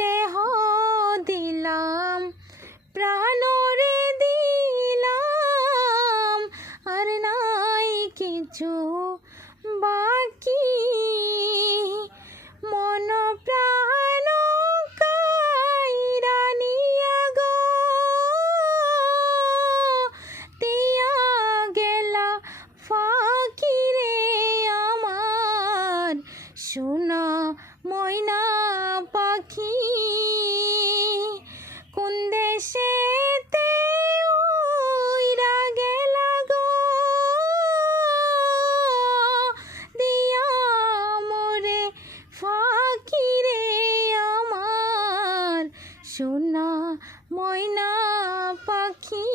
দেহ দিলাম প্রাণরে দিলাম আর নাই কিছু বাকি মন প্রাণ কাইরা নিয়া গো দিয়া গেলা ফাঁকি রে আমার সোনা ময়না পাখি কোন দেশেতে উইরা গেলা গো দিয়া মোরে ফাঁকি রে আমার সোনা ময়না পাখি।